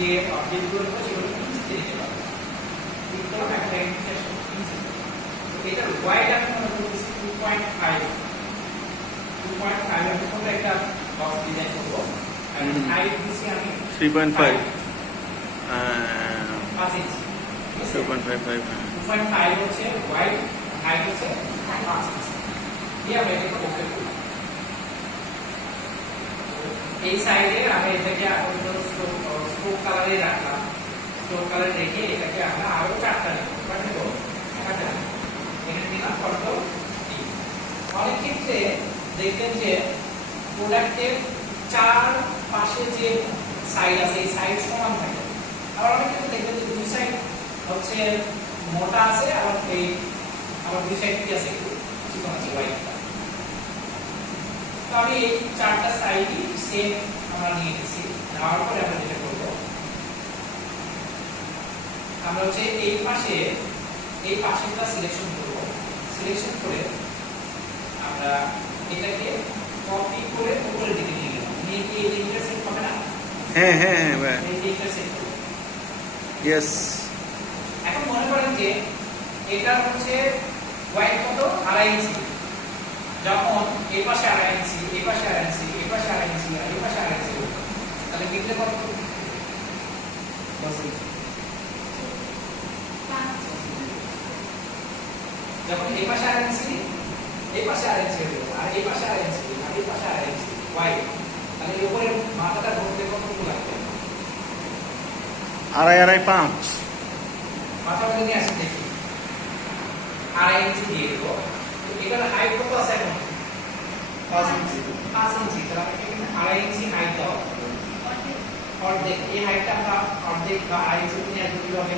যে অবজেক্টগুলো দেবো সেগুলো ইঞ্চিতে দিতে পারব। ক্লিক করলাম একটা ইঞ্চি ইঞ্চি এটার ওয়াইড আমি মনে করতেছি two point five two point five এর মতো একটা বক্স ডিজাইন করব। আর হাইট দিচ্ছি আমি থ্রি পয়েন্ট ফাইভ পাঁচ ইঞ্চি three point five five two point five হচ্ছে ওয়াইড হাইট হচ্ছে পাঁচ ইঞ্চি দিয়ে আমরা এটাকে ওকে করলাম এই সাইডে আমি এটাকে আপাতত স্ট্রোক কালারে রাখলাম স্ট্রোক কালার রেখে এটাকে আমরা আরও চারটা নেব একটা এখানে দিলাম কত। অনেক ক্ষেত্রে দেখবেন যে প্রোডাক্টের চার পাশে যে সাইড আছে এই সাইড সমান থাকে আবার অনেক ক্ষেত্রে দেখবেন যে দুই সাইড হচ্ছে মোটা আছে আবার এই আবার দুই সাইড কি আছে একটু চিকন আছে হোয়াইটটা আমি এই চারটা সাইডই সেম আমরা নিয়ে নিচ্ছি নেওয়ার পরে আমরা যেটা করব আমরা হচ্ছে এই পাশে এই পাশেরটা সিলেকশন করব। সিলেকশন করে আমরা এটাকে কপি করে উপরের দিকে নিয়ে গেলাম। নিয়ে গিয়ে এই লিঙ্কটা সেট হবে না? হ্যাঁ হ্যাঁ হ্যাঁ এই লিঙ্কটা সেট করব। ইয়েস এখন মনে করেন যে এটা হচ্ছে হোয়াইট কত? আড়াই ইঞ্চি যখন এই পাশে আড়াই ইঞ্চি এই পাশে আড়াই ইঞ্চি এই পাশে আড়াই ইঞ্চি আর এই পাশে আড়াই ইঞ্চি। তাহলে বিটলে কত? দশ ইঞ্চি যখন এই পাশে আড়াই ইঞ্চি এই পাশে ইঞ্চি হলো আর এই পাশে আড়াই ইঞ্চি আর এই পাশে আড়াই ইঞ্চি হোয়াইট তাহলে এর উপরে মাথাটা ধরতে কতটুকু লাগবে? আড়াই আড়াই পাঁচ। মাথাটা নিয়ে আসি দেখি। আড়াই ইঞ্চি দিয়ে দেবো। এটার হাইট কত আছে এখন? পাঁচ ইঞ্চি। পাঁচ ইঞ্চি। তাহলে আড়াই ইঞ্চি হাইট দাও অর্ধেক। এই হাইটটা আমরা অর্ধেক বা আড়াই ইঞ্চি নিয়ে আসব কীভাবে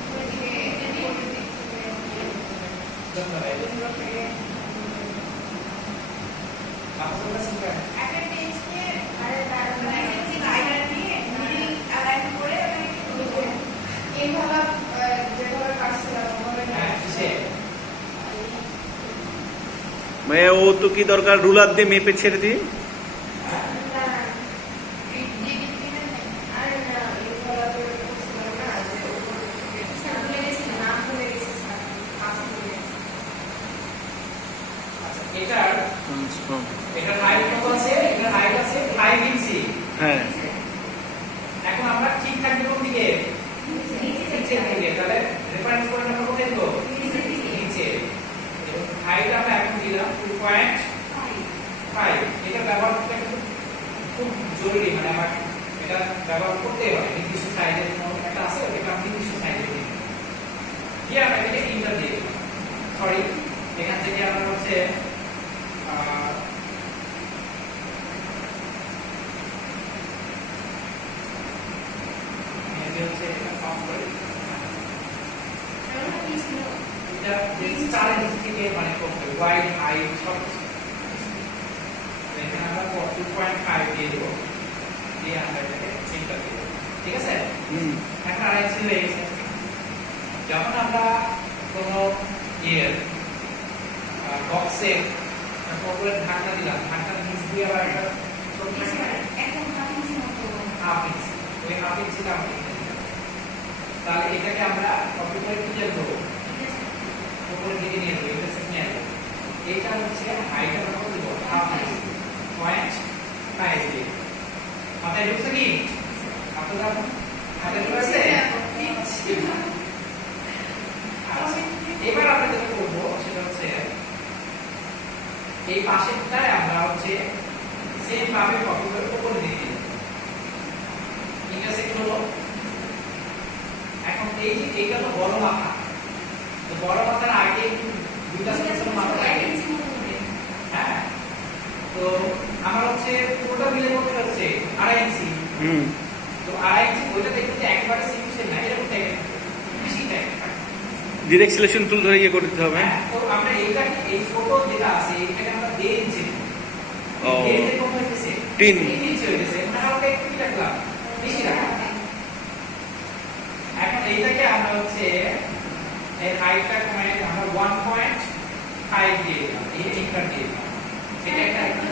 আপনার কাছে কি হয়? হ্যাঁ কিসে ভাইয়া ও তো কি দরকার? রুলার দিয়ে মেপে ছেড়ে দিই? এটার হাইট কত আছে? এটার হাইট আছে 5 ইঞ্চি হ্যাঁ। এখন আমরা ঠিক থাকবে কোন দিকে? নিচের দিকে। তাহলে রেফারেন্স পয়েন্ট আমরা কোথায় দেবো নিচে। হাইট আমরা এখন দিলাম 2.5 এটা ব্যবহার করতে খুব জরুরি মানে আমার এটা ব্যবহার করতে হয় নির্দিষ্ট সাইজের একটা আছে ওটা আমি নির্দিষ্ট সাইজের দিই। দিয়ে আমরা এটাকে ইন্টার দিয়ে সরি এখান থেকে আমরা হচ্ছে আহ, এটা হচ্ছে এটা কম করে এটা যে চ্যালেঞ্জ থেকে মানে করতে ওয়াইড হাইট সব এখানে আমরা টু পয়েন্ট ফাইভ দিয়ে দেবো। দিয়ে আমরা এটাকে চিন্তা দিব। ঠিক আছে? এখন আড়াই ইঞ্চি হয়ে গেছে যখন আমরা কোনো ইয়ে বক্সে পপুলার ঢাকনা দিলাম ঢাকনার নিচ দিয়ে আবার একটা হাফ ইঞ্চি ওই হাফ ইঞ্চিটা আমরা তাহলে এটাকে আমরা কপি করে কি দেবো? উপরের দিকে নিয়ে যাব এটা নিয়ে এটা হচ্ছে হাইট কত দেবো হাফ পয়েন্ট ফাইভ দিয়ে মাথায় ঢুকছে কি আপনারা এবার আমরা যেটা করব সেটা হচ্ছে এই পাশেরটায় আমরা হচ্ছে সেম ভাবে কপি উপরে দিয়ে দিই ইন্টারসেক্ট হলো এখন এই যে এইটা তো বড় মাথা তো বড় মাথার আগে একটু দুইটা সেকশন মাথা আগে হ্যাঁ তো আমার হচ্ছে পুরোটা মিলে করতে হচ্ছে আড়াই ইঞ্চি হুম। তো আড়াই ওইটা দেখবেন যে একেবারে সিকুয়েন্স না এরকম টাইপের বেশি টাইপের ডিরেক্ট সিলেকশন টুল ধরে ইয়ে করতে হবে হ্যাঁ, তো আমরা এইটাকে এই ছোট যেটা আছে এটাকে আমরা ও। মানে এখন এইটাকে আমরা হচ্ছে এর হাইটটা কমাই আমরা ওয়ান পয়েন্ট ফাইভ দিয়ে দিলাম। এই ইন্টার দিয়ে দিলাম। এটা একটা হ্যাঁ, প্যাকেটিং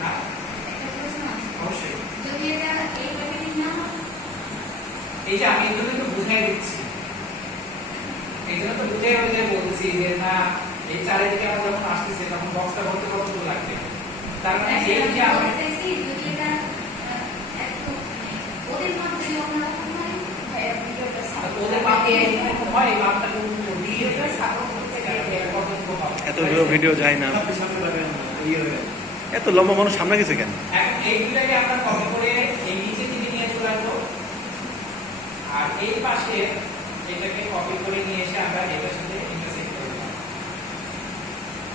না হয়। এই যে আমি এগুলো তো বুঝাই দিচ্ছি। এই জন্য তো বুঝাই বুঝাই বলতেছি যে না এই চারিদিকে আমরা যখন আসতেছে তখন বক্সটা কতটুকু লাগবে। তার মানে এই যে আমরা হয় এই দিয়ে কতটুকু হবে এত ভিডিও যায় না। এত লম্বা মানুষ সামনে গেছে কেন? এখন এইগুলোকে আমরা কপি করে এই নিচে দিকে নিয়ে চলে আসব আর এই পাশে এটাকে কপি করে নিয়ে এসে আমরা এটার সাথে ইন্টারসেক্ট করে দেবো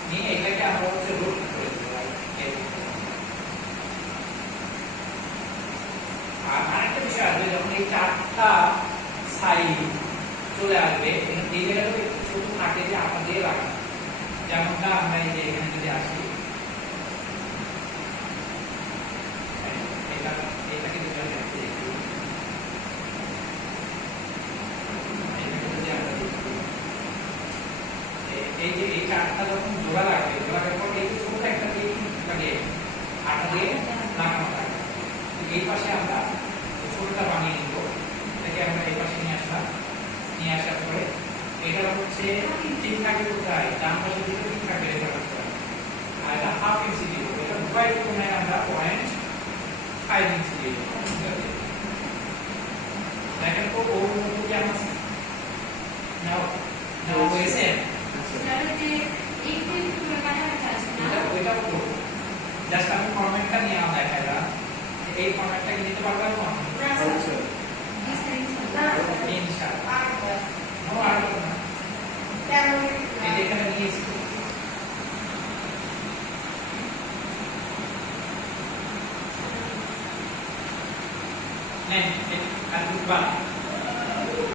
নিয়ে এটাকে আমরা হচ্ছে রুট করে আর আরেকটা বিষয় আসবে, যখন এই চারটা সাইড চলে আসবে, এই জায়গাটা শুধু থাকে যে আমরা দিয়ে যেমনটা আমরা এই যে এখানে যদি আসি এটা এটাকে যদি আমরা দেখি, এটাকে যদি আমরা দেখি, এ- এই যে এই চারটা যখন জোড়া লাগবে জোড়া লাগার পর এই যে ছোট একটা দিয়ে এটাকে আটা দিয়ে লাগানো থাকে তো এই পাশে আমরা ছোটটা বানিয়ে নিব। এটাকে আমরা এই পাশে নিয়ে আসলাম। নিয়ে আসার পরে এটা হচ্ছে ঠিক থাকে কোথায়? ডান পাশে দিকে ঠিক থাকে রেখা করতে হবে। আর এটা হাফ ইঞ্চি দিব। এটা উভয় কোণায় আমরা পয়েন্ট ফাইভ ইঞ্চি দিয়ে দেবো। দেখেন তো ওর মধ্যে কেমন আছে? নাও নাও হয়েছে এটা ওইটাও করব জাস্ট আমি ফরম্যাটটা নিয়ে আমার দেখাইলাম এই ফরম্যাটটাকে নিতে পারব না